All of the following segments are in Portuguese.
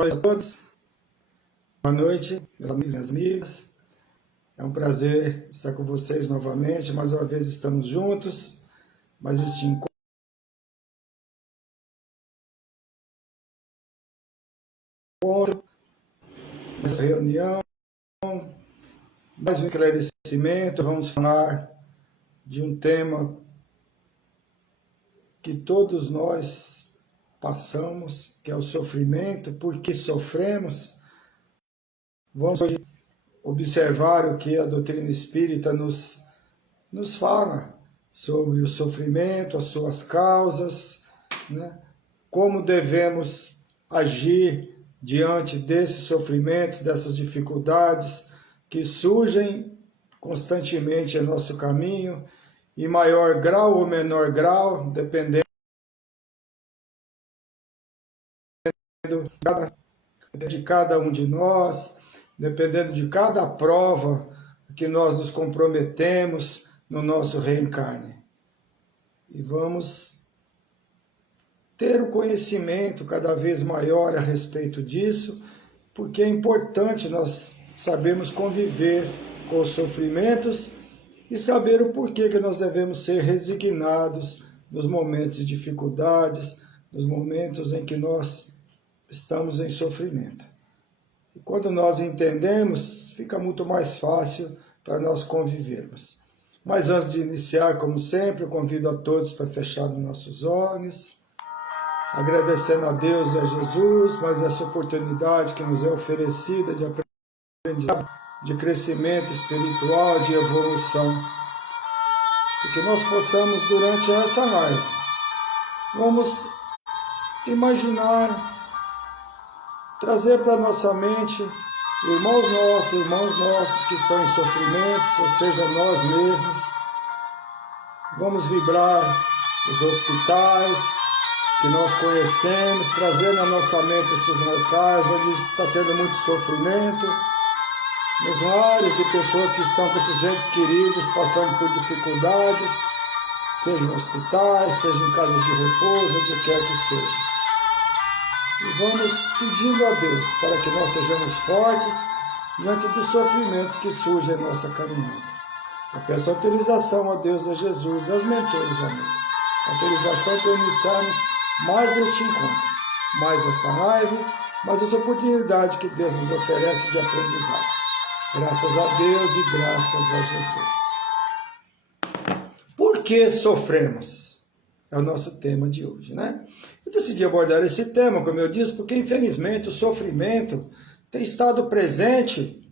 Oi a todos, boa noite, meus amigos e minhas amigas. É um prazer estar com vocês novamente. Mais uma vez estamos juntos, mais este encontro, essa reunião, mais um esclarecimento. Vamos falar de um tema que todos nós passamos, que é o sofrimento. Por que sofremos? Vamos hoje observar o que a doutrina espírita nos fala sobre o sofrimento, as suas causas, né? Como devemos agir diante desses sofrimentos, dessas dificuldades que surgem constantemente em nosso caminho, em maior grau ou menor grau, dependendo de cada um de nós, dependendo de cada prova que nós nos comprometemos no nosso reencarne. E vamos ter o conhecimento cada vez maior a respeito disso, porque é importante nós sabermos conviver com os sofrimentos e saber o porquê que nós devemos ser resignados nos momentos de dificuldades, nos momentos em que nós estamos em sofrimento. E quando nós entendemos, fica muito mais fácil para nós convivermos. Mas antes de iniciar, como sempre, eu convido a todos para fechar os nossos olhos, agradecendo a Deus e a Jesus, mais essa oportunidade que nos é oferecida de aprendizado, de crescimento espiritual, de evolução. E que nós possamos, durante essa live, vamos imaginar, trazer para nossa mente irmãos nossos que estão em sofrimento, ou seja, nós mesmos. Vamos vibrar os hospitais que nós conhecemos, trazer na nossa mente esses locais onde está tendo muito sofrimento, nos lares de pessoas que estão com esses entes queridos passando por dificuldades, seja em hospitais, seja em casas de repouso, onde quer que seja. E vamos pedindo a Deus para que nós sejamos fortes diante dos sofrimentos que surgem em nossa caminhada. Eu peço autorização a Deus, a Jesus e aos mentores amigos. Autorização para iniciarmos mais este encontro, mais essa live, mais as oportunidades que Deus nos oferece de aprendizado. Graças a Deus e graças a Jesus. Por que sofremos? É o nosso tema de hoje, né? Eu decidi abordar esse tema, como eu disse, porque infelizmente o sofrimento tem estado presente,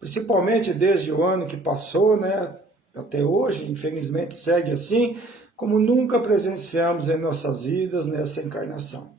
principalmente desde o ano que passou, né? Até hoje, infelizmente segue assim, como nunca presenciamos em nossas vidas nessa encarnação.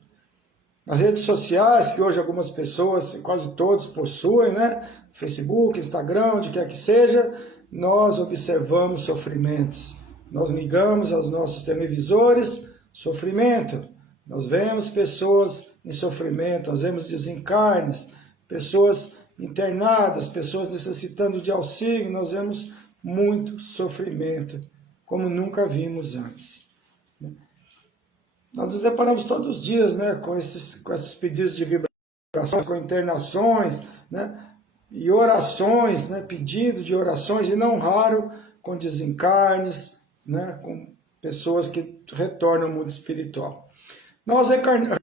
Nas redes sociais, que hoje algumas pessoas, quase todos possuem, né? Facebook, Instagram, onde quer que seja, nós observamos sofrimentos. Nós ligamos aos nossos televisores, sofrimento. Nós vemos pessoas em sofrimento, nós vemos desencarnes, pessoas internadas, pessoas necessitando de auxílio, nós vemos muito sofrimento, como nunca vimos antes. Nós nos deparamos todos os dias, né, com esses pedidos de vibrações, com internações, né, e orações, né, pedido de orações, e não raro com desencarnes, né, com pessoas que retornam ao mundo espiritual. Nós reencarnamos,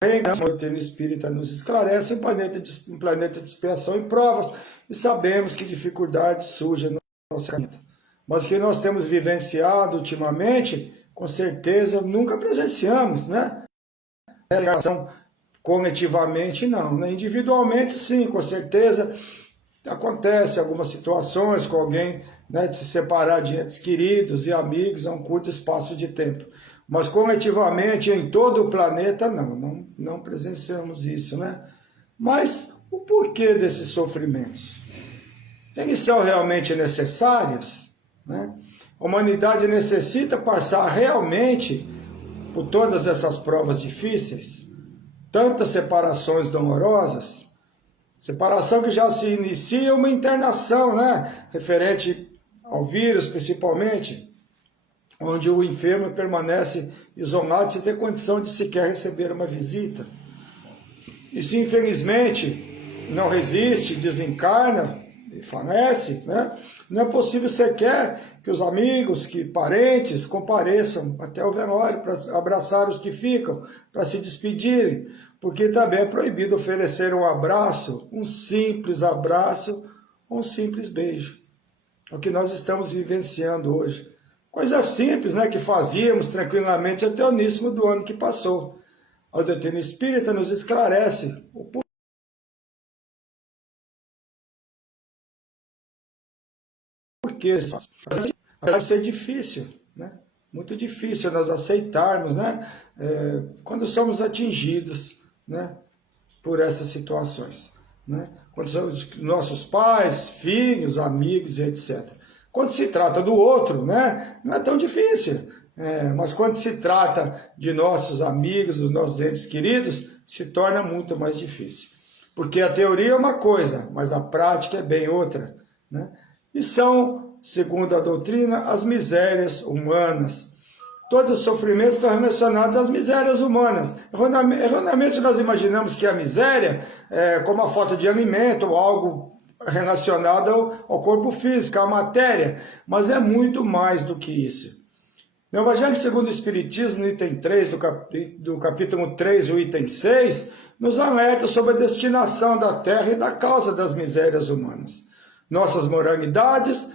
a doutrina espírita nos esclarece, um planeta de expiação e provas, e sabemos que dificuldades surgem no nosso caminho. Mas o que nós temos vivenciado ultimamente, com certeza nunca presenciamos, né? Essa coletivamente não, né? Individualmente sim, com certeza acontece algumas situações com alguém, né, de se separar de entes queridos e amigos a um curto espaço de tempo. Mas coletivamente, em todo o planeta, não presenciamos isso, né? Mas o porquê desses sofrimentos? Eles são realmente necessários, né? A humanidade necessita passar realmente por todas essas provas difíceis, tantas separações dolorosas, separação que já se inicia uma internação, né? Referente ao vírus, principalmente, onde o enfermo permanece isolado sem ter condição de sequer receber uma visita. E se infelizmente não resiste, desencarna e falece, né? Não é possível sequer que os amigos, que parentes compareçam até o velório para abraçar os que ficam, para se despedirem, porque também é proibido oferecer um abraço, um simples abraço, um simples beijo. É o que nós estamos vivenciando hoje. Coisa simples, né, que fazíamos tranquilamente até o início do ano que passou. A doutrina espírita nos esclarece o porquê. Vai ser difícil, né? Muito difícil nós aceitarmos, né, quando somos atingidos, né, por essas situações, né? Quando somos nossos pais, filhos, amigos, etc. Quando se trata do outro, né, não é tão difícil. Mas quando se trata de nossos amigos, dos nossos entes queridos, se torna muito mais difícil. Porque a teoria é uma coisa, mas a prática é bem outra, né? E são, segundo a doutrina, as misérias humanas. Todos os sofrimentos estão relacionados às misérias humanas. Erroneamente nós imaginamos que a miséria é como a falta de alimento ou algo relacionado ao corpo físico, à matéria, mas é muito mais do que isso. No Evangelho segundo o Espiritismo, no item 3, do capítulo 3, o item 6, nos alerta sobre a destinação da terra e da causa das misérias humanas. Nossas moralidades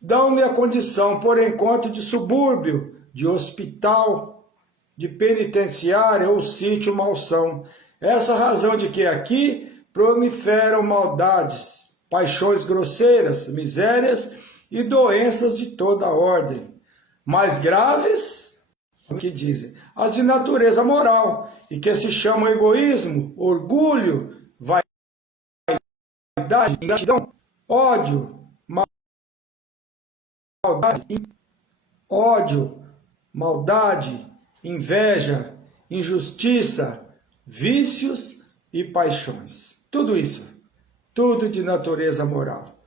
dão-lhe a condição, por enquanto, de subúrbio, de hospital, de penitenciária ou sítio malsão. Essa razão de que aqui proliferam maldades, paixões grosseiras, misérias e doenças de toda ordem. Mais graves, o que dizem, as de natureza moral, e que se chamam egoísmo, orgulho, vaidade, ingratidão, maldade, inveja, injustiça, vícios e paixões. Tudo isso, tudo de natureza moral.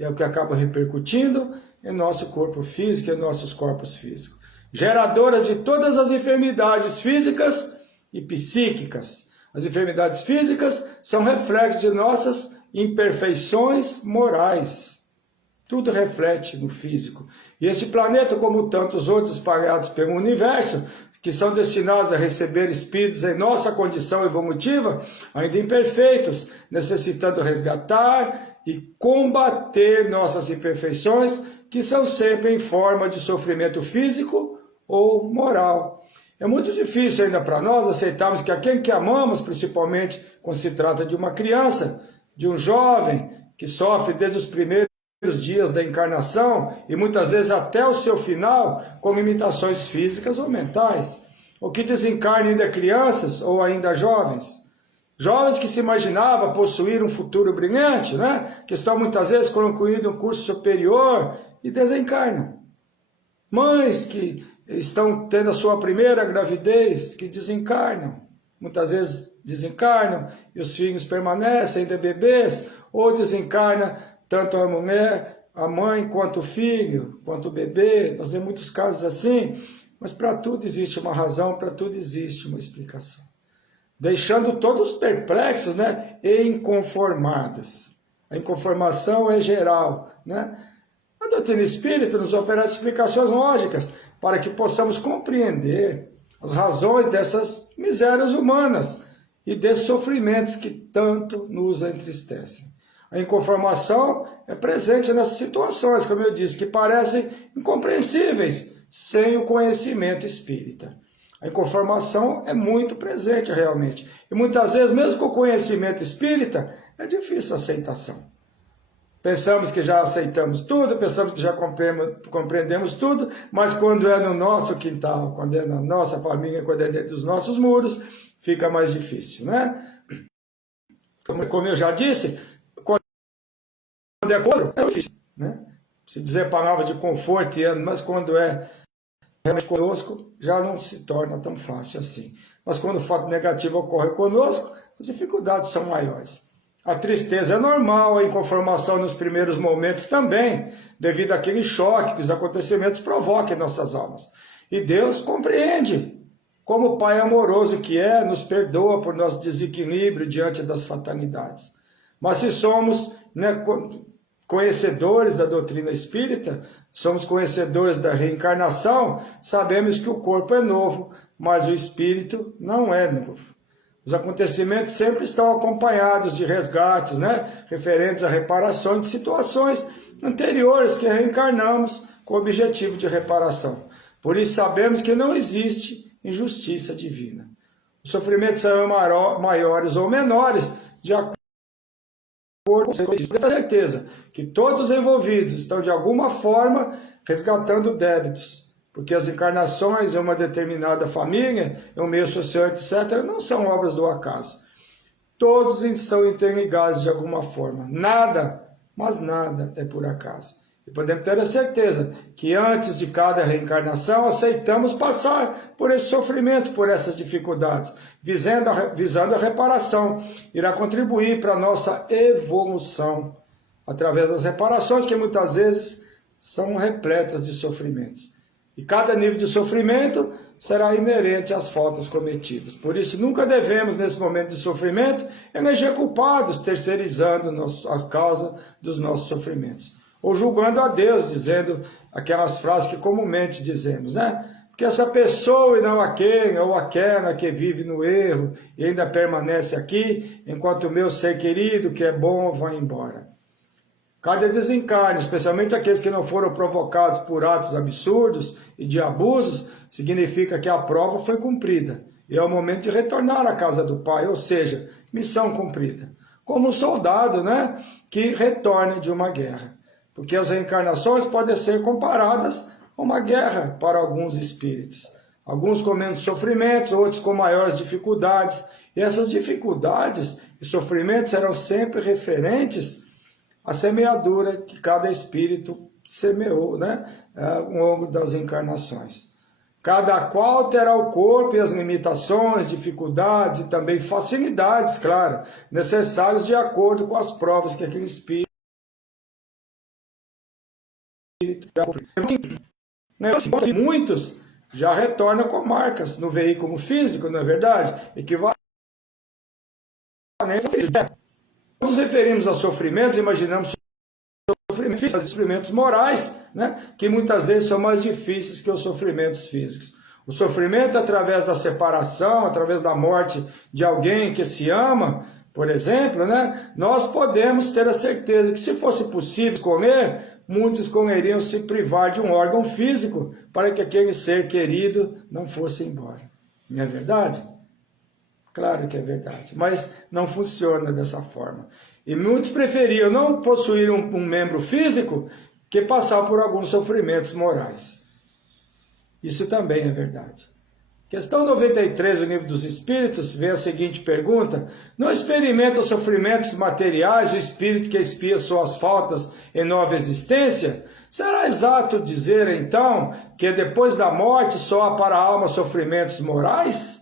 É o que acaba repercutindo em nosso corpo físico e em nossos corpos físicos. Geradoras de todas as enfermidades físicas e psíquicas. As enfermidades físicas são reflexos de nossas imperfeições morais. Tudo reflete no físico. E este planeta, como tantos outros espalhados pelo universo, que são destinados a receber espíritos em nossa condição evolutiva, ainda imperfeitos, necessitando resgatar e combater nossas imperfeições, que são sempre em forma de sofrimento físico ou moral. É muito difícil ainda para nós aceitarmos que aquele que amamos, principalmente quando se trata de uma criança, de um jovem que sofre desde os primeiros dias da encarnação e muitas vezes até o seu final com limitações físicas ou mentais, ou que desencarna ainda crianças ou ainda jovens. Jovens que se imaginavam possuir um futuro brilhante, né? Que estão muitas vezes concluindo um curso superior e desencarnam. Mães que estão tendo a sua primeira gravidez, que desencarnam. Muitas vezes desencarnam e os filhos permanecem ainda bebês, ou desencarna tanto a mulher, a mãe, quanto o filho, quanto o bebê. Nós temos muitos casos assim, mas para tudo existe uma razão, para tudo existe uma explicação. Deixando todos perplexos, né, e inconformados. A inconformação é geral, né? A doutrina espírita nos oferece explicações lógicas para que possamos compreender as razões dessas misérias humanas e desses sofrimentos que tanto nos entristecem. A inconformação é presente nessas situações, como eu disse, que parecem incompreensíveis sem o conhecimento espírita. A inconformação é muito presente realmente. E muitas vezes, mesmo com o conhecimento espírita, é difícil a aceitação. Pensamos que já aceitamos tudo, pensamos que já compreendemos tudo, mas quando é no nosso quintal, quando é na nossa família, quando é dentro dos nossos muros, fica mais difícil, né? Como eu já disse, quando é contra, é difícil, né? Se dizer a palavra de conforto e ânimo, mas quando é realmente conosco, já não se torna tão fácil assim. Mas quando o fato negativo ocorre conosco, as dificuldades são maiores. A tristeza é normal, a inconformação nos primeiros momentos também, devido àquele choque que os acontecimentos provocam em nossas almas. E Deus compreende. como Pai amoroso que é, nos perdoa por nosso desequilíbrio diante das fatalidades. Mas se somos, né, conhecedores da doutrina espírita, somos conhecedores da reencarnação, sabemos que o corpo é novo, mas o espírito não é novo. Os acontecimentos sempre estão acompanhados de resgates, né, referentes a reparações de situações anteriores que reencarnamos com o objetivo de reparação. Por isso sabemos que não existe injustiça divina. Os sofrimentos são maiores ou menores, de acordo com a certeza que todos os envolvidos estão de alguma forma resgatando débitos, porque as encarnações em uma determinada família, em um meio social, etc., não são obras do acaso. Todos são interligados de alguma forma. Nada, mas nada é por acaso. E podemos ter a certeza que antes de cada reencarnação aceitamos passar por esses sofrimentos, por essas dificuldades, visando a reparação. Irá contribuir para a nossa evolução, através das reparações que muitas vezes são repletas de sofrimentos. E cada nível de sofrimento será inerente às faltas cometidas. Por isso, nunca devemos, nesse momento de sofrimento, eleger culpados, terceirizando as causas dos nossos sofrimentos. Ou julgando a Deus, dizendo aquelas frases que comumente dizemos, né? Porque essa pessoa e não aquele ou aquela que vive no erro e ainda permanece aqui, enquanto o meu ser querido, que é bom, vai embora. Cada desencarne, especialmente aqueles que não foram provocados por atos absurdos e de abusos, significa que a prova foi cumprida. E é o momento de retornar à casa do Pai, ou seja, missão cumprida. Como um soldado, né, que retorna de uma guerra. Porque as reencarnações podem ser comparadas a uma guerra para alguns espíritos. Alguns com menos sofrimentos, outros com maiores dificuldades. E essas dificuldades e sofrimentos serão sempre referentes à semeadura que cada espírito semeou, né, ao longo das encarnações. Cada qual terá o corpo e as limitações, dificuldades e também facilidades, claro, necessárias de acordo com as provas que aquele espírito muitos já retornam com marcas no veículo físico, não é verdade? Equivalente. Quando nos referimos a sofrimentos, imaginamos sofrimentos morais, né? Que muitas vezes são mais difíceis que os sofrimentos físicos. O sofrimento através da separação, através da morte de alguém que se ama, por exemplo, né? Nós podemos ter a certeza que se fosse possível escolher, muitos escolheriam se privar de um órgão físico para que aquele ser querido não fosse embora. Não é verdade? Claro que é verdade, mas não funciona dessa forma. E muitos preferiam não possuir um membro físico que passar por alguns sofrimentos morais. Isso também é verdade. Questão 93 do Livro dos Espíritos, vem a seguinte pergunta: não experimenta os sofrimentos materiais o espírito que expia suas faltas em nova existência? Será exato dizer, então, que depois da morte só há para a alma sofrimentos morais?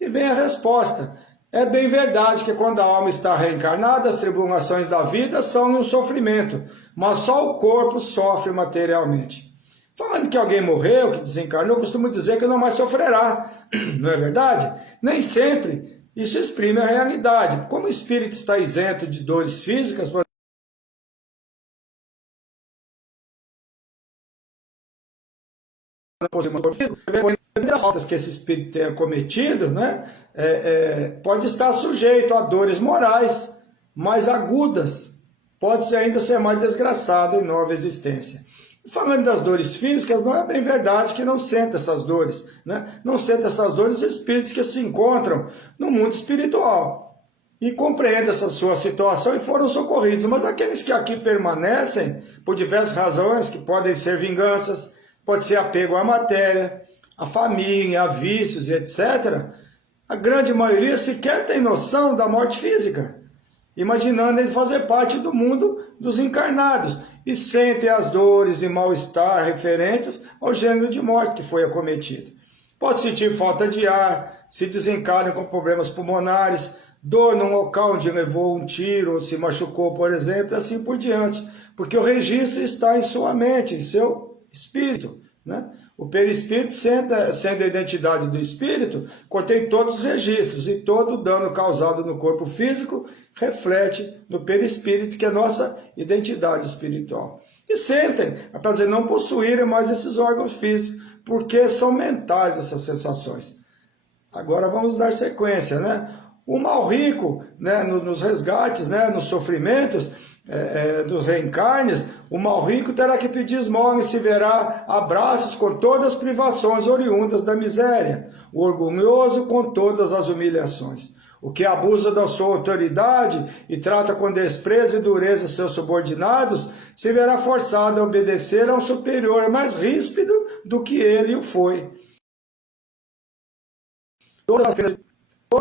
E vem a resposta: é bem verdade que quando a alma está reencarnada, as tribulações da vida são um sofrimento, mas só o corpo sofre materialmente. Falando que alguém morreu, que desencarnou, eu costumo dizer que não mais sofrerá, não é verdade? Nem sempre isso exprime a realidade. Como o espírito está isento de dores físicas, as faltas que esse espírito tenha cometido, né, pode estar sujeito a dores morais mais agudas, pode ainda ser mais desgraçado em nova existência. Falando das dores físicas, não é bem verdade que não senta essas dores, né? Não senta essas dores os espíritos que se encontram no mundo espiritual e compreendem essa sua situação e foram socorridos. Mas aqueles que aqui permanecem, por diversas razões, que podem ser vinganças, pode ser apego à matéria, à família, a vícios e etc., a grande maioria sequer tem noção da morte física, imaginando ele fazer parte do mundo dos encarnados, e sentem as dores e mal-estar referentes ao gênero de morte que foi acometido. Pode sentir falta de ar, se desencarna com problemas pulmonares, dor no local onde levou um tiro ou se machucou, por exemplo, e assim por diante, porque o registro está em sua mente, em seu espírito, né? O perispírito, sendo a identidade do espírito, contém todos os registros e todo o dano causado no corpo físico reflete no perispírito, que é a nossa identidade espiritual. E sentem, apesar de não possuírem mais esses órgãos físicos, porque são mentais essas sensações. Agora vamos dar sequência, né? O mal rico, né, nos resgates, né, nos sofrimentos, dos reencarnes, o mal rico terá que pedir esmola e se verá abraços com todas as privações oriundas da miséria, o orgulhoso com todas as humilhações. O que abusa da sua autoridade e trata com desprezo e dureza seus subordinados, se verá forçado a obedecer a um superior mais ríspido do que ele o foi. Todas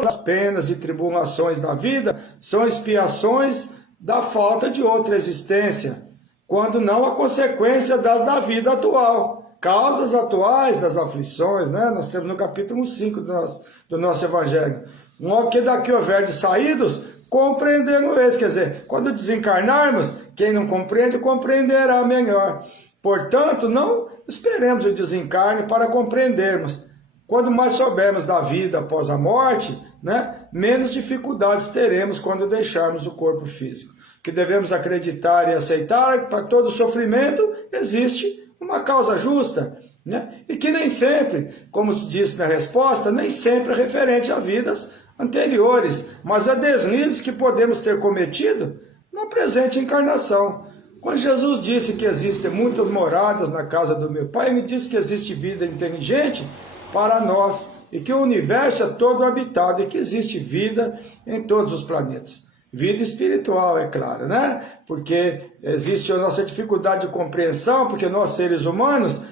as penas e tribulações da vida são expiações da falta de outra existência, quando não a consequência das da vida atual. Causas atuais das aflições, né? Nós temos no capítulo 5 do nosso Evangelho. O que daqui houver de saídos, compreendendo eles. Quer dizer, quando desencarnarmos, quem não compreende, compreenderá melhor. Portanto, não esperemos o desencarne para compreendermos. Quando mais soubermos da vida após a morte, né, menos dificuldades teremos quando deixarmos o corpo físico. Que devemos acreditar e aceitar que para todo sofrimento existe uma causa justa, né? E que nem sempre, como se disse na resposta, nem sempre é referente a vidas anteriores, mas a deslizes que podemos ter cometido na presente encarnação. Quando Jesus disse que existem muitas moradas na casa do meu Pai, ele disse que existe vida inteligente para nós, e que o universo é todo habitado, e que existe vida em todos os planetas. Vida espiritual, é claro, né? Porque existe a nossa dificuldade de compreensão, porque nós, seres humanos,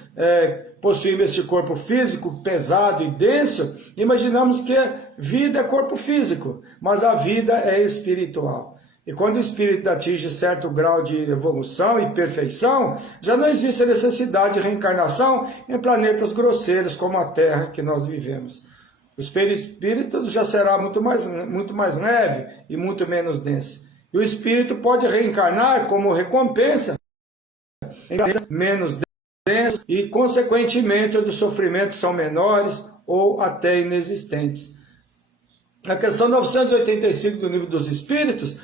possuímos este corpo físico pesado e denso, imaginamos que vida é corpo físico, mas a vida é espiritual. E quando o espírito atinge certo grau de evolução e perfeição, já não existe a necessidade de reencarnação em planetas grosseiros como a Terra que nós vivemos. O perispírito já será muito mais leve e muito menos denso. E o espírito pode reencarnar como recompensa em planetas menos densos e, consequentemente, onde os sofrimentos são menores ou até inexistentes. Na questão 985 do Livro dos Espíritos,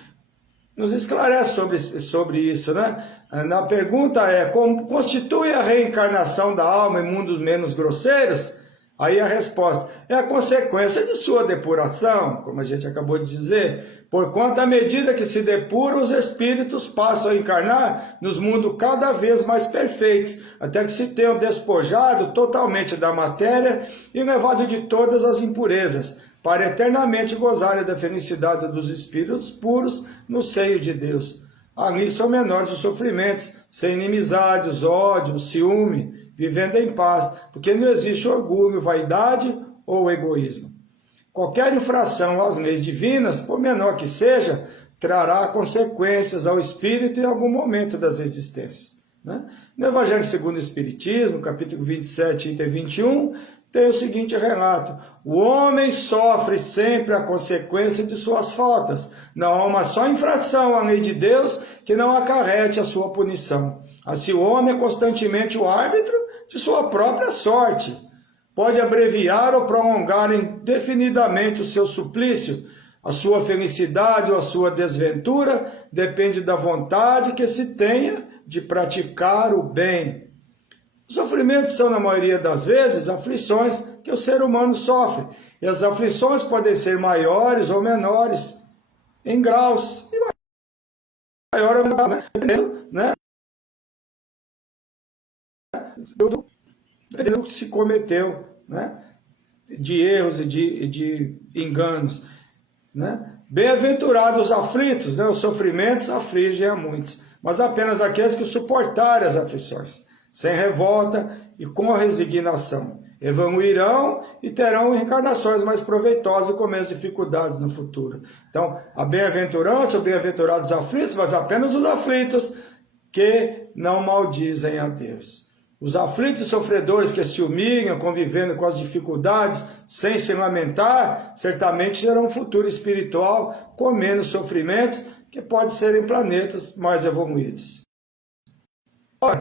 nos esclarece sobre isso, né? Na pergunta como constitui a reencarnação da alma em mundos menos grosseiros? Aí a resposta é a consequência de sua depuração, como a gente acabou de dizer, porquanto à medida que se depuram, os espíritos passam a encarnar nos mundos cada vez mais perfeitos, até que se tenham despojado totalmente da matéria e levado de todas as impurezas, para eternamente gozarem da felicidade dos espíritos puros no seio de Deus. Ali são menores os sofrimentos, sem inimizades, ódio, ciúme, vivendo em paz, porque não existe orgulho, vaidade ou egoísmo. Qualquer infração às leis divinas, por menor que seja, trará consequências ao espírito em algum momento das existências, né? No Evangelho segundo o Espiritismo, capítulo 27, item 21, tem o seguinte relato: o homem sofre sempre a consequência de suas faltas. Não há uma só infração à lei de Deus que não acarrete a sua punição. Assim, o homem é constantemente o árbitro de sua própria sorte. Pode abreviar ou prolongar indefinidamente o seu suplício. A sua felicidade ou a sua desventura depende da vontade que se tenha de praticar o bem. Os sofrimentos são, na maioria das vezes, aflições que o ser humano sofre. E as aflições podem ser maiores ou menores, em graus. E maior ou menor, né? Do que se cometeu, né? De erros e de enganos, né? Bem-aventurados os aflitos, né? Os sofrimentos afligem a muitos, mas apenas aqueles que suportarem as aflições, sem revolta e com resignação, evoluirão e terão reencarnações mais proveitosas e com menos dificuldades no futuro. Então, a bem-aventurança, ou bem-aventurados aflitos, mas apenas os aflitos que não maldizem a Deus. Os aflitos e sofredores que se humilham, convivendo com as dificuldades, sem se lamentar, certamente terão um futuro espiritual com menos sofrimentos, que pode ser em planetas mais evoluídos.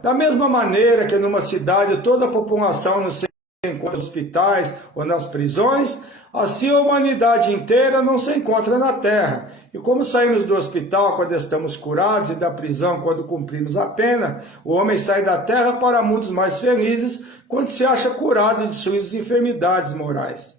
Da mesma maneira que numa cidade toda a população não se encontra nos hospitais ou nas prisões, assim a humanidade inteira não se encontra na terra. E como saímos do hospital quando estamos curados e da prisão quando cumprimos a pena, o homem sai da terra para mundos mais felizes quando se acha curado de suas enfermidades morais.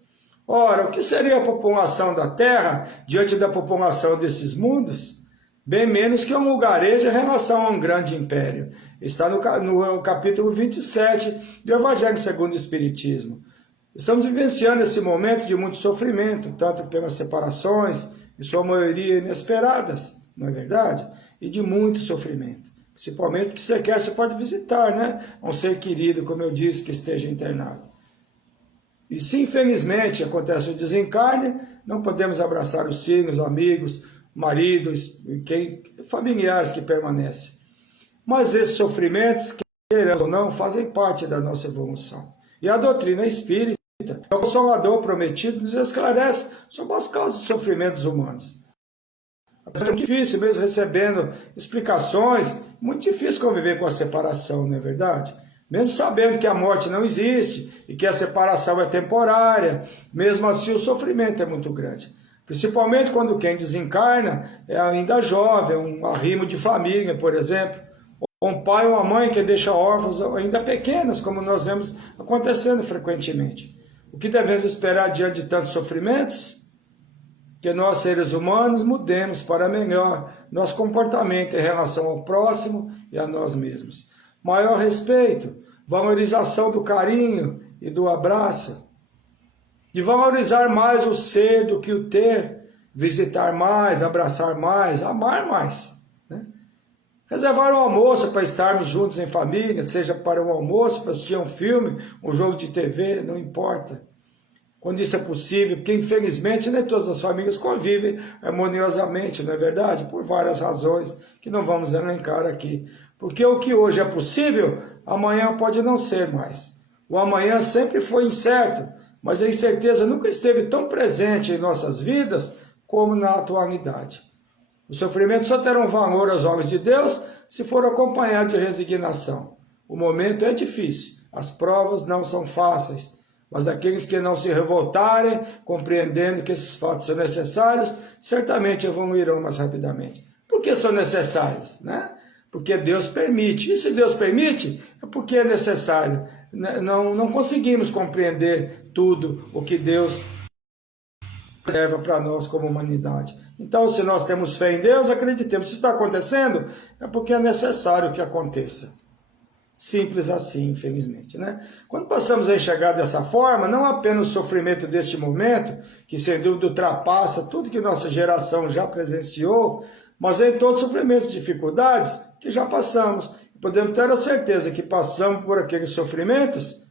Ora, o que seria a população da terra diante da população desses mundos? Bem menos que um lugarejo em relação a um grande império. Está no capítulo 27 do Evangelho segundo o Espiritismo. Estamos vivenciando esse momento de muito sofrimento, tanto pelas separações, em sua maioria inesperadas, não é verdade? E de muito sofrimento. Principalmente que sequer você pode visitar, né? Um ser querido, como eu disse, que esteja internado. E se infelizmente acontece o desencarne, não podemos abraçar os filhos, amigos, maridos, familiares que permanecem. Mas esses sofrimentos, queiramos ou não, fazem parte da nossa evolução. E a doutrina espírita, o Consolador prometido, nos esclarece sobre as causas dos sofrimentos humanos. É muito difícil, mesmo recebendo explicações, muito difícil conviver com a separação, não é verdade? Mesmo sabendo que a morte não existe e que a separação é temporária, mesmo assim o sofrimento é muito grande. Principalmente quando quem desencarna é ainda jovem, um arrimo de família, por exemplo, ou um pai ou uma mãe que deixa órfãos ainda pequenos, como nós vemos acontecendo frequentemente. O que devemos esperar diante de tantos sofrimentos? Que nós, seres humanos, mudemos para melhor nosso comportamento em relação ao próximo e a nós mesmos. Maior respeito, valorização do carinho e do abraço, de valorizar mais o ser do que o ter, visitar mais, abraçar mais, amar mais. Né? Reservar o almoço para estarmos juntos em família, seja para um almoço, para assistir um filme, um jogo de TV, não importa. Quando isso é possível, porque infelizmente nem todas as famílias convivem harmoniosamente, não é verdade? Por várias razões que não vamos elencar aqui. Porque o que hoje é possível, amanhã pode não ser mais. O amanhã sempre foi incerto, mas a incerteza nunca esteve tão presente em nossas vidas como na atualidade. Os sofrimentos só terão valor aos olhos de Deus se for acompanhado de resignação. O momento é difícil, as provas não são fáceis, mas aqueles que não se revoltarem, compreendendo que esses fatos são necessários, certamente evoluirão mais rapidamente. Por que são necessários? Né? Porque Deus permite. E se Deus permite, é porque é necessário. Não conseguimos compreender tudo o que Deus reserva para nós como humanidade. Então, se nós temos fé em Deus, acreditemos. Se está acontecendo, é porque é necessário que aconteça. Simples assim, infelizmente. Né? Quando passamos a enxergar dessa forma, não apenas o sofrimento deste momento, que sem dúvida ultrapassa tudo que nossa geração já presenciou, mas em todos os sofrimentos e dificuldades que já passamos. Podemos ter a certeza que passamos por aqueles sofrimentos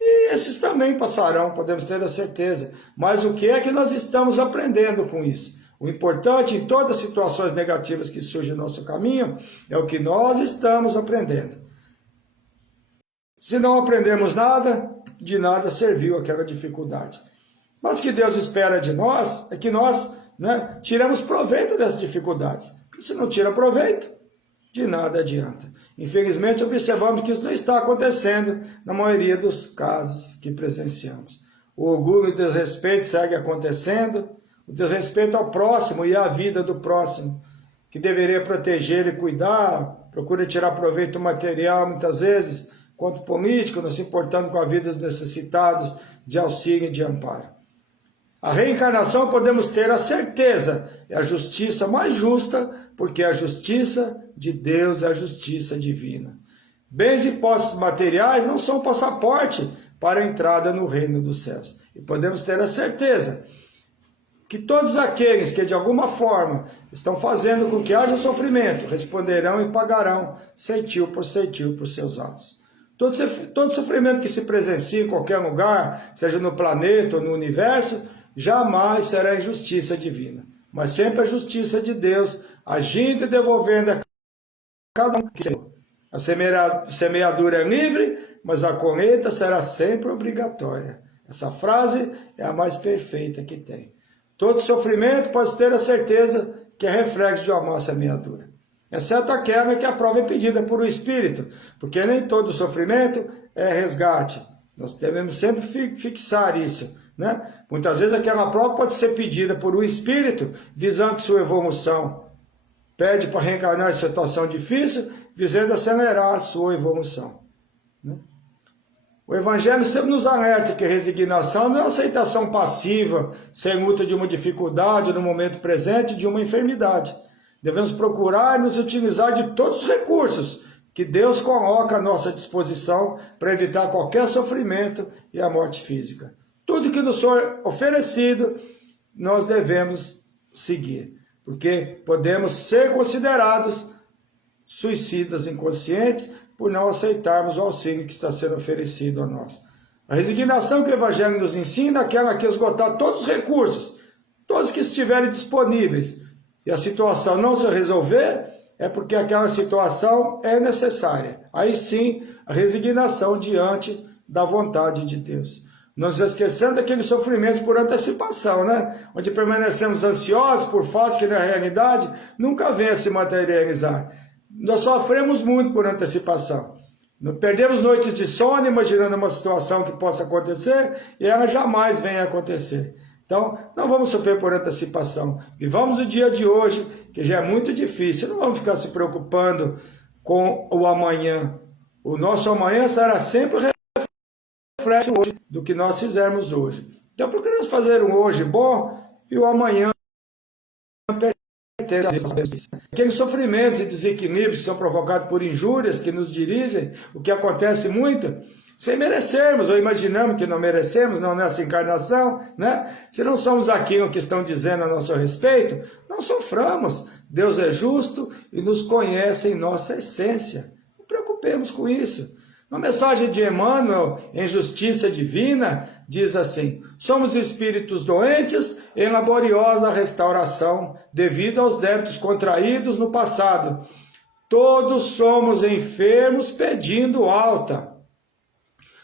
e esses também passarão, podemos ter a certeza. Mas o que é que nós estamos aprendendo com isso? O importante em todas as situações negativas que surgem no nosso caminho é o que nós estamos aprendendo. Se não aprendemos nada, de nada serviu aquela dificuldade. Mas o que Deus espera de nós é que nós tiramos proveito dessas dificuldades. Porque se não tira proveito, de nada adianta. Infelizmente, observamos que isso não está acontecendo na maioria dos casos que presenciamos. O orgulho e o desrespeito segue acontecendo, o desrespeito ao próximo e à vida do próximo, que deveria proteger e cuidar, procura tirar proveito material muitas vezes, quanto político, não se importando com a vida dos necessitados de auxílio e de amparo. A reencarnação, podemos ter a certeza, é a justiça mais justa, porque a justiça de Deus é a justiça divina. Bens e posses materiais não são passaporte para a entrada no reino dos céus. E podemos ter a certeza que todos aqueles que de alguma forma estão fazendo com que haja sofrimento, responderão e pagarão ceitil por seus atos. Todo sofrimento que se presencia em qualquer lugar, seja no planeta ou no universo, jamais será injustiça divina, mas sempre a justiça de Deus, agindo e devolvendo a cada um que semeou. A semeadura é livre, mas a colheita será sempre obrigatória. Essa frase é a mais perfeita que tem. Todo sofrimento pode ter a certeza que é reflexo de uma má semeadura. exceto aquela que a prova é pedida por o Espírito, porque nem todo sofrimento é resgate. Nós devemos sempre fixar isso, né? Muitas vezes aquela prova pode ser pedida por um Espírito, visando sua evolução. Pede para reencarnar em situação difícil, visando acelerar a sua evolução, né? O Evangelho sempre nos alerta que a resignação não é uma aceitação passiva, sem luta de uma dificuldade no momento presente de uma enfermidade. Devemos procurar nos utilizar de todos os recursos que Deus coloca à nossa disposição para evitar qualquer sofrimento e a morte física. Tudo que nos for oferecido, nós devemos seguir, porque podemos ser considerados suicidas inconscientes por não aceitarmos o auxílio que está sendo oferecido a nós. A resignação que o Evangelho nos ensina é aquela que esgotar todos os recursos, todos que estiverem disponíveis, e a situação não se resolver, é porque aquela situação é necessária. Aí sim, a resignação diante da vontade de Deus. Nos esquecendo daqueles sofrimentos por antecipação, né? Onde permanecemos ansiosos por fatos que na realidade nunca vêm a se materializar. Nós sofremos muito por antecipação. Perdemos noites de sono imaginando uma situação que possa acontecer e ela jamais vem a acontecer. Então, não vamos sofrer por antecipação. Vivamos o dia de hoje, que já é muito difícil. Não vamos ficar se preocupando com o amanhã. O nosso amanhã será sempre reflexo hoje do que nós fizermos hoje. Então, procuramos fazer um hoje bom e o amanhã aqueles sofrimentos e desequilíbrios que são provocados por injúrias que nos dirigem, o que acontece muito, sem merecermos, ou imaginamos que não merecemos, não nessa encarnação, né? Se não somos aquilo que estão dizendo a nosso respeito, não soframos. Deus é justo e nos conhece em nossa essência. Não preocupemos com isso. Na mensagem de Emmanuel, em Justiça Divina, diz assim: somos espíritos doentes em laboriosa restauração, devido aos débitos contraídos no passado. Todos somos enfermos pedindo alta.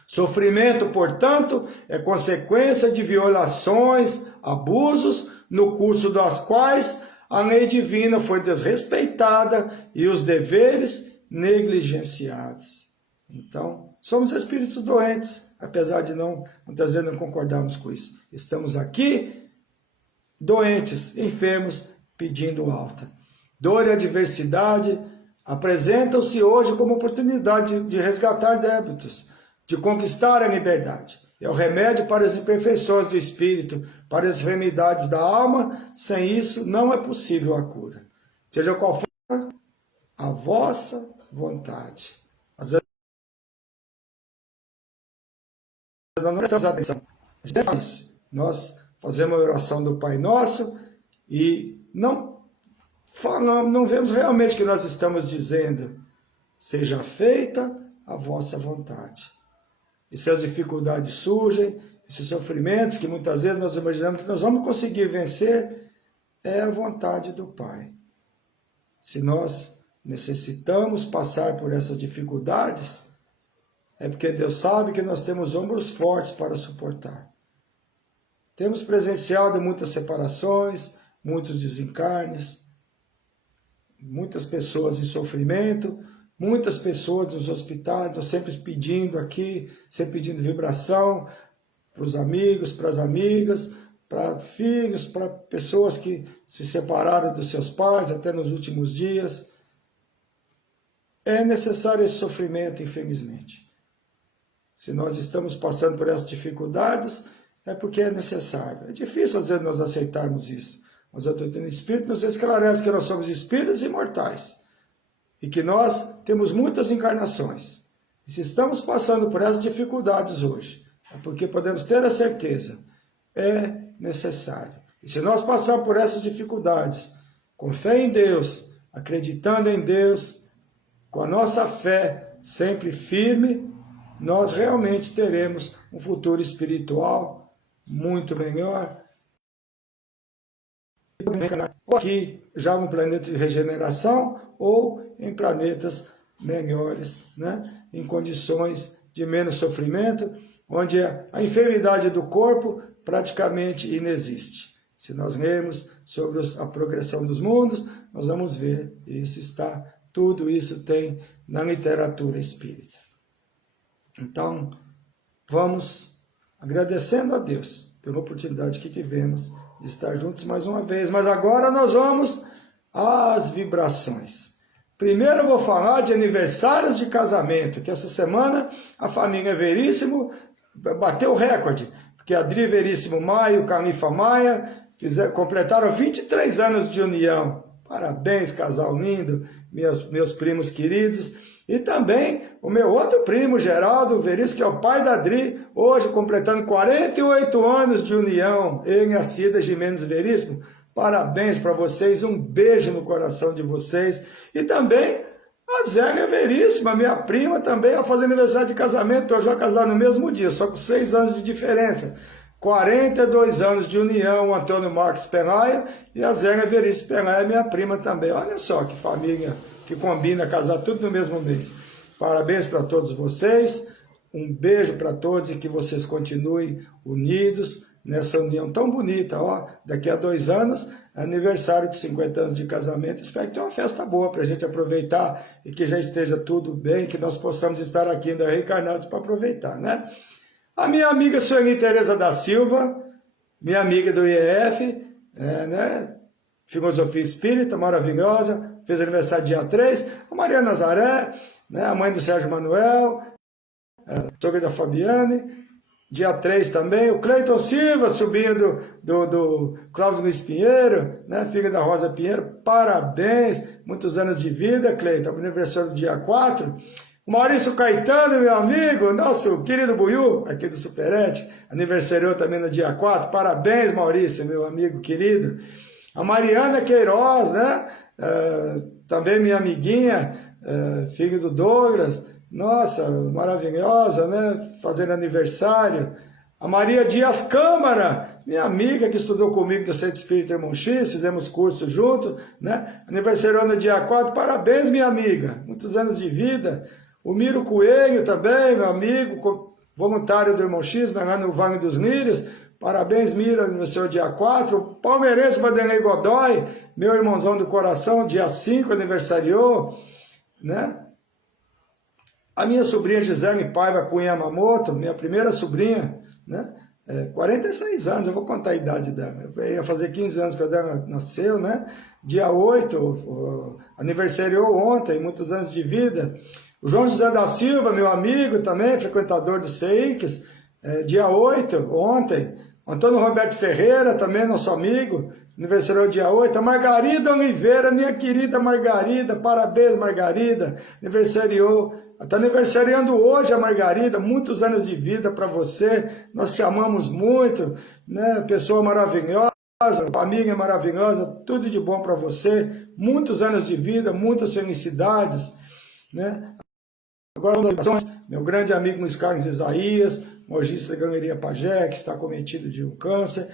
Sofrimento, portanto, é consequência de violações, abusos, no curso das quais a lei divina foi desrespeitada e os deveres negligenciados. Então, somos espíritos doentes, apesar de muitas vezes não concordarmos com isso. Estamos aqui doentes, enfermos, pedindo alta. Dor e adversidade apresentam-se hoje como oportunidade de resgatar débitos, de conquistar a liberdade. É o remédio para as imperfeições do espírito, para as enfermidades da alma. Sem isso, não é possível a cura. Seja qual for a vossa vontade. Às vezes, não prestamos atenção. Nós fazemos a oração do Pai Nosso e não vemos realmente o que nós estamos dizendo. Seja feita a vossa vontade. E se as dificuldades surgem, esses sofrimentos que muitas vezes nós imaginamos que nós vamos conseguir vencer, é a vontade do Pai. Se nós necessitamos passar por essas dificuldades, é porque Deus sabe que nós temos ombros fortes para suportar. Temos presenciado muitas separações, muitos desencarnes, muitas pessoas em sofrimento, muitas pessoas nos hospitais, nós sempre pedindo aqui, sempre pedindo vibração para os amigos, para as amigas, para filhos, para pessoas que se separaram dos seus pais até nos últimos dias. É necessário esse sofrimento, infelizmente. Se nós estamos passando por essas dificuldades, é porque é necessário. É difícil, às vezes, nós aceitarmos isso. Mas a doutrina espírita nos esclarece que nós somos espíritos imortais e que nós temos muitas encarnações. E se estamos passando por essas dificuldades hoje, é porque podemos ter a certeza, é necessário. E se nós passarmos por essas dificuldades, com fé em Deus, acreditando em Deus, com a nossa fé sempre firme, nós realmente teremos um futuro espiritual muito melhor. Ou aqui, já no planeta de regeneração, ou em planetas melhores, né? Em condições de menos sofrimento, onde a enfermidade do corpo praticamente inexiste. Se nós lermos sobre a progressão dos mundos, nós vamos ver, tudo isso tem na literatura espírita. Então, vamos agradecendo a Deus pela oportunidade que tivemos de estar juntos mais uma vez. Mas agora nós vamos às vibrações. Primeiro eu vou falar de aniversários de casamento, que essa semana a família Veríssimo bateu o recorde, porque a Dri Veríssimo Maia e o Califa Maia completaram 23 anos de união. Parabéns, casal lindo, meus primos queridos. E também o meu outro primo, Geraldo Veríssimo, que é o pai da Dri, hoje completando 48 anos de união, ele e a Cida Gimenez Veríssimo. Parabéns para vocês, um beijo no coração de vocês. E também a Zélia Veríssima, minha prima, também vai fazer aniversário de casamento, hoje vai casar no mesmo dia, só com 6 anos de diferença. 42 anos de união, o Antônio Marcos Pelaia e a Zélia Veríssimo Pelaia, minha prima também. Olha só que família que combina casar tudo no mesmo mês. Parabéns para todos vocês, um beijo para todos e que vocês continuem unidos nessa união tão bonita. Ó, daqui a 2 anos, aniversário de 50 anos de casamento. Espero que tenha uma festa boa para a gente aproveitar e que já esteja tudo bem, que nós possamos estar aqui ainda reencarnados para aproveitar, né? A minha amiga Sueli Tereza da Silva, minha amiga do IEF, né? Filosofia Espírita, maravilhosa, fez aniversário dia 3. A Maria Nazaré, né? A mãe do Sérgio Manuel, a sogra da Fabiane, dia 3 também. O Cleiton Silva, sobrinho do Cláudio Luiz Pinheiro, né? Filho da Rosa Pinheiro, parabéns, muitos anos de vida, Cleiton, aniversário do dia 4. O Maurício Caetano, meu amigo, nosso querido Buiú, aqui do Superete, aniversariou também no dia 4. Parabéns, Maurício, meu amigo querido. A Mariana Queiroz, né? Também minha amiguinha, filho do Douglas, nossa, maravilhosa, né? Fazendo aniversário. A Maria Dias Câmara, minha amiga que estudou comigo do Centro Espírita Irmão X, fizemos curso junto, né? Aniversariou no dia 4. Parabéns, minha amiga, muitos anos de vida. O Miro Coelho também, meu amigo, voluntário do Irmão X, lá no Vale dos Lírios. Parabéns, Miro, aniversário dia 4. O palmeirense Vanderlei Godoy, meu irmãozão do coração, dia 5, aniversariou, né? A minha sobrinha Gisele Paiva Cunha Yamamoto, minha primeira sobrinha, né? 46 anos, eu vou contar a idade dela. Eu ia fazer 15 anos quando ela nasceu, né? Dia 8, aniversariou ontem, muitos anos de vida. O João José da Silva, meu amigo também, frequentador do CEICS, dia 8, ontem. Antônio Roberto Ferreira, também nosso amigo, aniversariou dia 8. A Margarida Oliveira, minha querida Margarida, parabéns, Margarida, aniversariou. Está aniversariando hoje a Margarida, muitos anos de vida para você, nós te amamos muito, né? Pessoa maravilhosa, família maravilhosa, tudo de bom para você, muitos anos de vida, muitas felicidades, né? Agora, meu grande amigo Luiz Carlos Isaías, lojista da Galeria Pajé, que está cometido de um câncer.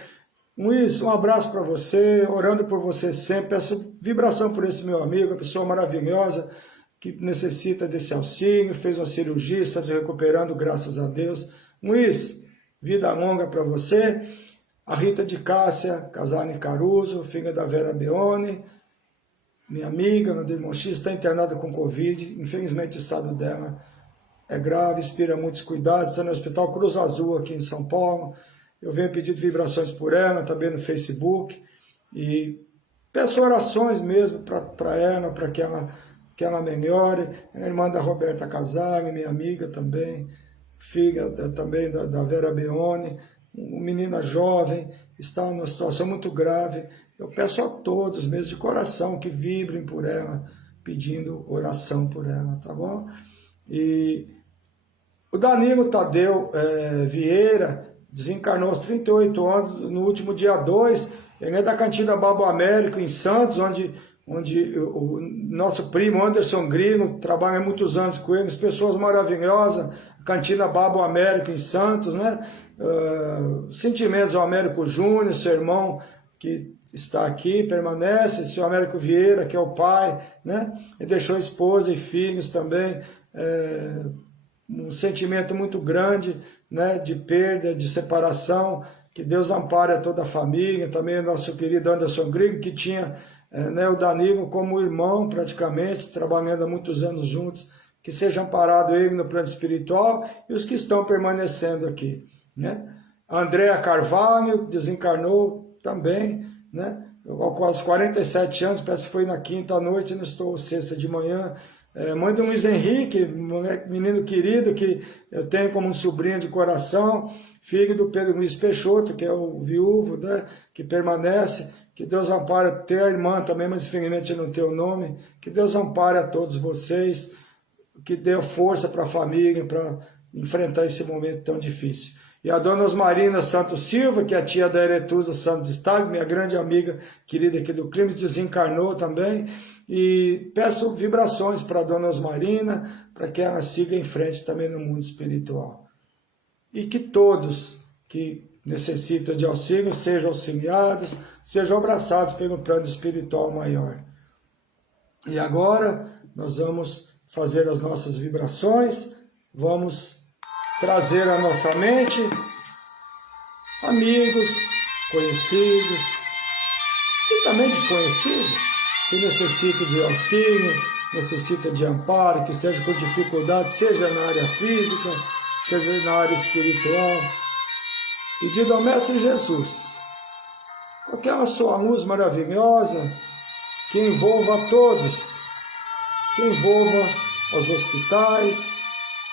Luiz, um abraço para você, orando por você sempre, peço vibração por esse meu amigo, uma pessoa maravilhosa, que necessita desse auxílio, fez uma cirurgia, está se recuperando, graças a Deus. Luiz, vida longa para você. A Rita de Cássia Casani Caruso, filha da Vera Beone, minha amiga, do Irmão X, está internada com Covid, infelizmente o estado dela é grave, inspira muitos cuidados, está no Hospital Cruz Azul aqui em São Paulo. Eu venho pedindo vibrações por ela, também no Facebook, e peço orações mesmo para ela, para que ela melhore. A irmã da Roberta Casale, minha amiga também, filha também da Vera Beone, uma menina jovem, está numa situação muito grave. Eu peço a todos, mesmo de coração, que vibrem por ela, pedindo oração por ela, tá bom? E o Danilo Tadeu Vieira desencarnou aos 38 anos, no último dia 2, ele é da Cantina Babo Américo, em Santos, onde o nosso primo Anderson Grilo trabalha há muitos anos com eles, pessoas maravilhosas, Cantina Babo Américo, em Santos, né? Sentimentos ao Américo Júnior, seu irmão que está aqui, permanece, seu Américo Vieira, que é o pai, né? Ele deixou esposa e filhos também, um sentimento muito grande, né? De perda, de separação, que Deus ampare a toda a família, também o nosso querido Anderson Grilo, que tinha o Danilo como irmão praticamente, trabalhando há muitos anos juntos, que seja amparado ele no plano espiritual e os que estão permanecendo aqui, né? A Andréa Carvalho desencarnou também, né? Aos 47 anos, parece que foi na quinta noite, não estou sexta de manhã. Mãe do Luiz Henrique, menino querido que eu tenho como um sobrinho de coração, filho do Pedro Luiz Peixoto, que é o viúvo, né, que permanece. Que Deus ampare, ter a irmã também, mas infelizmente não tem o nome. Que Deus ampare a todos vocês, que dê força para a família, para enfrentar esse momento tão difícil. E a dona Osmarina Santos Silva, que é a tia da Eretusa Santos Estado, minha grande amiga querida aqui do Clima, desencarnou também. E peço vibrações para a dona Osmarina, para que ela siga em frente também no mundo espiritual. E que todos que necessitam de auxílio sejam auxiliados, sejam abraçados pelo plano espiritual maior. E agora nós vamos fazer as nossas vibrações, vamos trazer à nossa mente amigos, conhecidos e também desconhecidos que necessitam de auxílio, necessitam de amparo, que estejam com dificuldade, seja na área física, seja na área espiritual. Pedido ao Mestre Jesus, com aquela sua luz maravilhosa que envolva a todos, que envolva aos hospitais,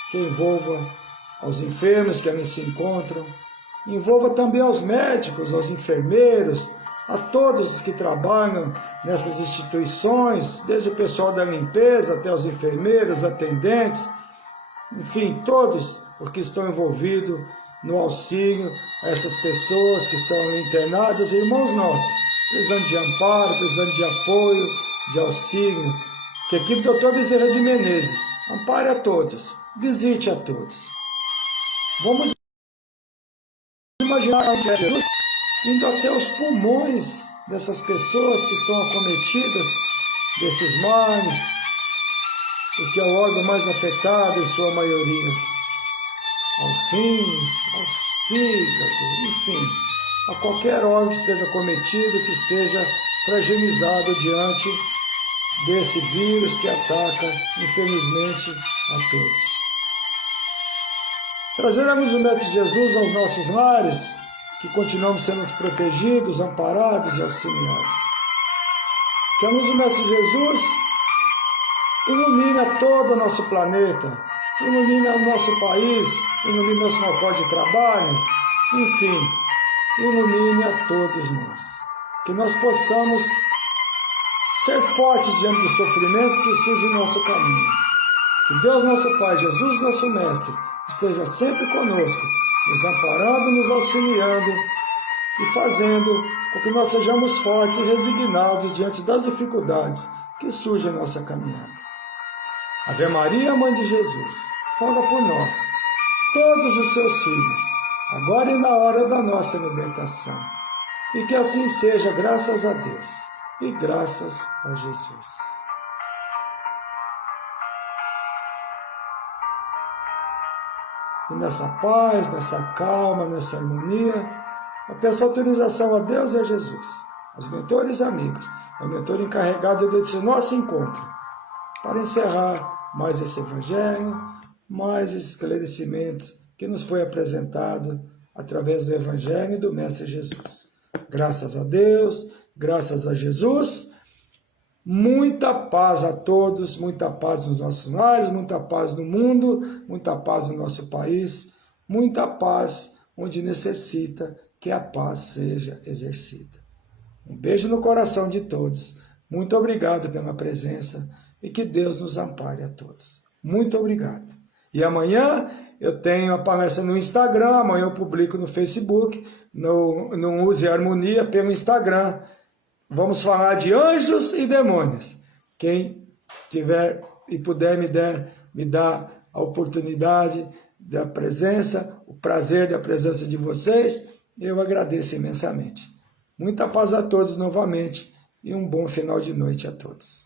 que envolva aos enfermos que ali se encontram, envolva também aos médicos, aos enfermeiros, a todos os que trabalham nessas instituições, desde o pessoal da limpeza até os enfermeiros, atendentes, enfim, todos os que estão envolvidos no auxílio a essas pessoas que estão ali internadas, irmãos nossos, precisando de amparo, precisando de apoio, de auxílio, que a equipe do Dr. Bezerra de Menezes ampare a todos, visite a todos. Vamos imaginar Jesus indo até os pulmões dessas pessoas que estão acometidas desses males, porque é o órgão mais afetado em sua maioria, aos rins, ao fígado, enfim, a qualquer órgão que esteja acometido, que esteja fragilizado diante desse vírus que ataca, infelizmente, a todos. Trazeremos o Mestre Jesus aos nossos lares, que continuamos sendo protegidos, amparados e auxiliados. Que a luz do Mestre Jesus ilumine a todo o nosso planeta, ilumine o nosso país, ilumine nosso local de trabalho, enfim, ilumine a todos nós. Que nós possamos ser fortes diante dos sofrimentos que surgem no nosso caminho. Que Deus nosso Pai, Jesus nosso Mestre, esteja sempre conosco, nos amparando, nos auxiliando e fazendo com que nós sejamos fortes e resignados diante das dificuldades que surgem em nossa caminhada. Ave Maria, Mãe de Jesus, roga por nós, todos os seus filhos, agora e na hora da nossa libertação. E que assim seja, graças a Deus e graças a Jesus. E nessa paz, nessa calma, nessa harmonia, eu peço autorização a Deus e a Jesus, aos mentores amigos, ao mentor encarregado desse nosso encontro, para encerrar mais esse Evangelho, mais esse esclarecimento que nos foi apresentado através do Evangelho do Mestre Jesus. Graças a Deus, graças a Jesus, muita paz a todos, muita paz nos nossos lares, muita paz no mundo, muita paz no nosso país, muita paz onde necessita que a paz seja exercida. Um beijo no coração de todos. Muito obrigado pela presença e que Deus nos ampare a todos. Muito obrigado. E amanhã eu tenho a palestra no Instagram, amanhã eu publico no Facebook, no Use Harmonia pelo Instagram. Vamos falar de anjos e demônios. Quem tiver e puder me dar a oportunidade da presença, o prazer da presença de vocês, eu agradeço imensamente. Muita paz a todos novamente e um bom final de noite a todos.